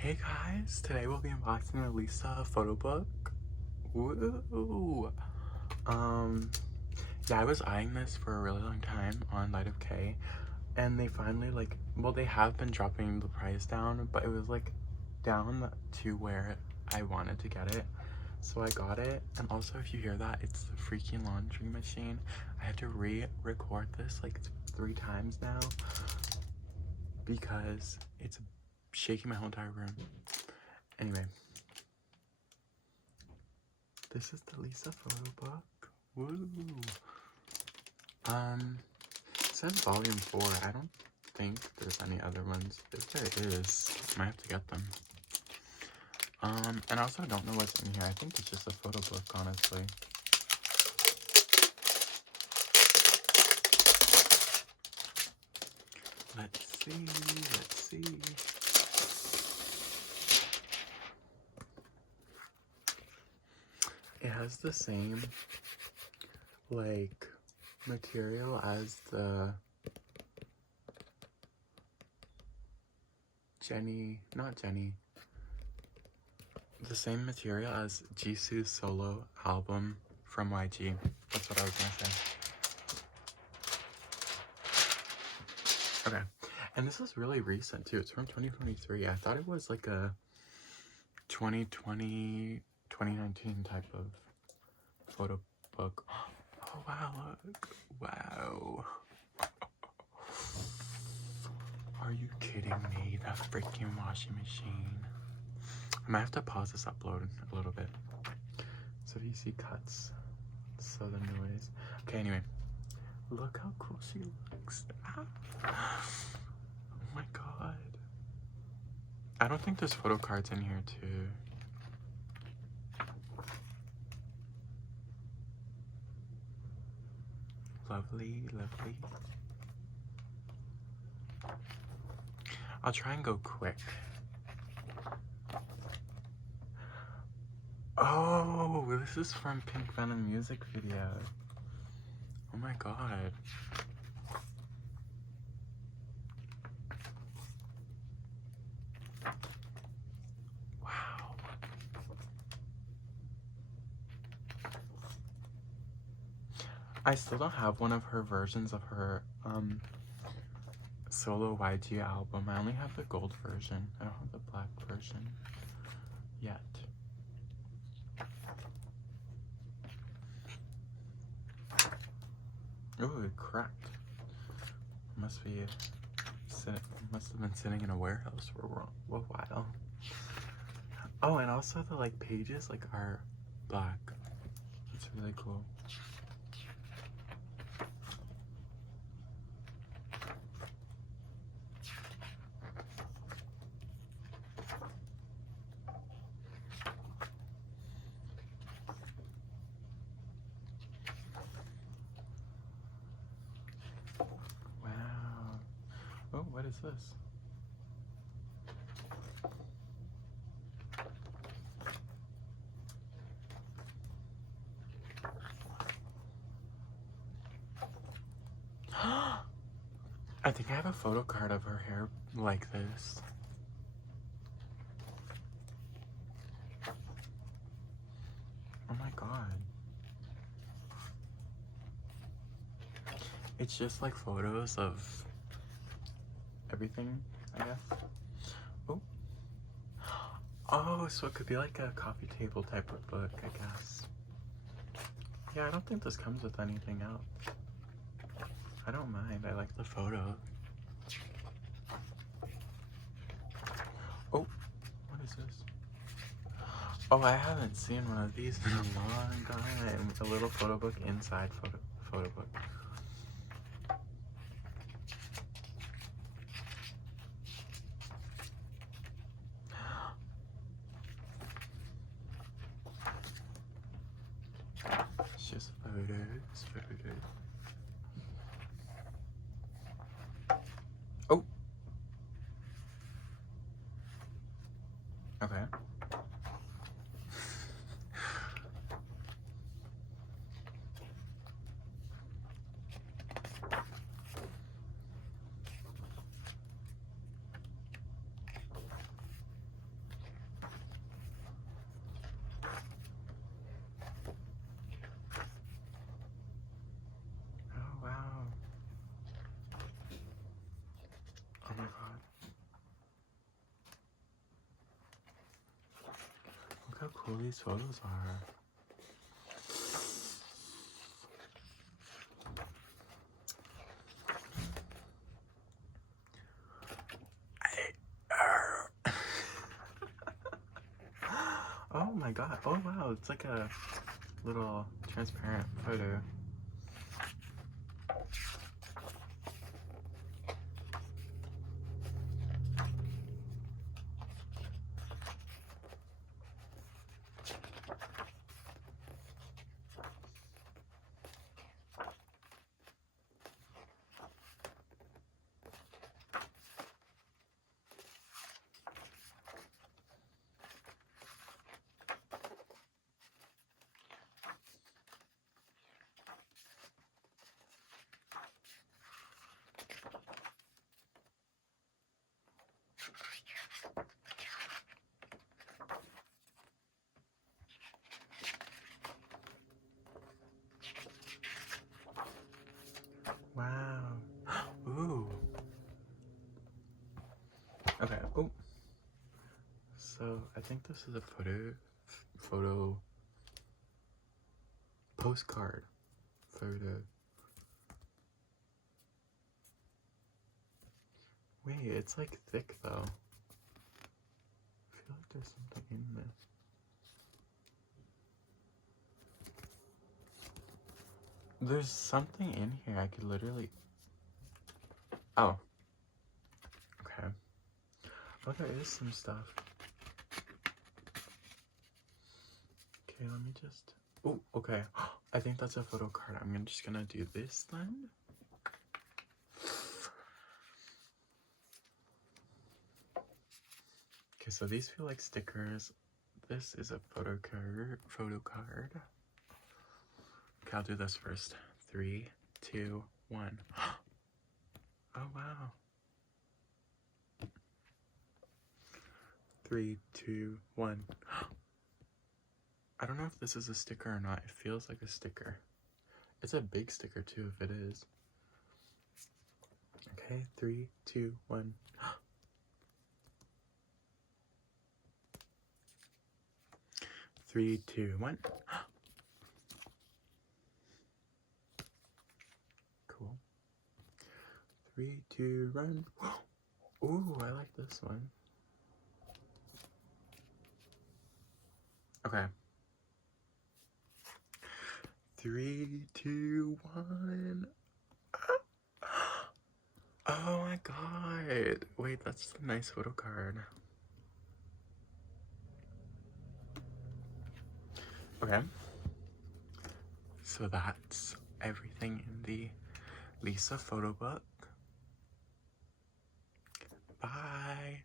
Hey guys, today we'll be unboxing the Lisa Photobook. Woo! Yeah, I was eyeing this for a really long time on Light of K, and they finally they have been dropping the price down, but it was down to where I wanted to get it. So I got it, and also if you hear that, it's the freaking laundry machine. I had to re-record this like 3 times now because it's shaking my whole entire room. Anyway, this is the Lisa Photobook. Woo! It says volume 4. I don't think there's any other ones. If there is, I might have to get them. And I also don't know what's in here. I think it's just a photo book, honestly. Let's see. It has the same, material as the the same material as Jisoo's solo album from YG. That's what I was gonna say. Okay, and this is really recent too. It's from 2023. I thought it was like a 2020, 2019 type of photo book. Oh wow, look. Wow. Are you kidding me? That freaking washing machine. I might have to pause this upload a little bit. So if you see cuts, so the noise. Okay, anyway. Look how cool she looks. Ah. Oh my god. I don't think there's photo cards in here too. Lovely, lovely. I'll try and go quick. Oh, this is from Pink Venom music video. Oh my god. Wow. I still don't have one of her versions of her solo YG album. I only have the gold version. I don't have the black version yet. Oh, it cracked. Must have been sitting in a warehouse for a while. Oh, and also the pages are black. It's really cool. Wow. Oh, what is this? I think I have a photo card of her hair like this. Oh my god. It's just photos of everything, I guess. Oh. Oh, so it could be like a coffee table type of book, I guess. Yeah, I don't think this comes with anything else. I don't mind. I like the photo. Oh, what is this? Oh, I haven't seen one of these in a long time. A little photo book inside photo book. It's just photos. Oh. Okay. cool these photos are. Oh my god. Oh wow, it's like a little transparent photo. Wow. Ooh. Okay. Oh. So I think this is a photo postcard photo. Wait, it's like thick though. I feel like there's something in this. There's something in here I could literally... Oh. Okay. Oh, there is some stuff. Okay, let me just... Oh, okay. I think that's a photo card. I'm just gonna do this then. Okay, so these feel like stickers. This is a photo card. Okay, I'll do this first. 3, 2, 1. Oh, wow. 3, 2, 1. I don't know if this is a sticker or not. It feels like a sticker. It's a big sticker too, if it is. Okay, 3, 2, 1. 3, 2, 1. Cool. 3, 2, 1. Ooh, I like this one. Okay. 3, 2, 1. Oh my god. Wait, that's a nice photo card. Okay. So that's everything in the Lisa photo book. Bye.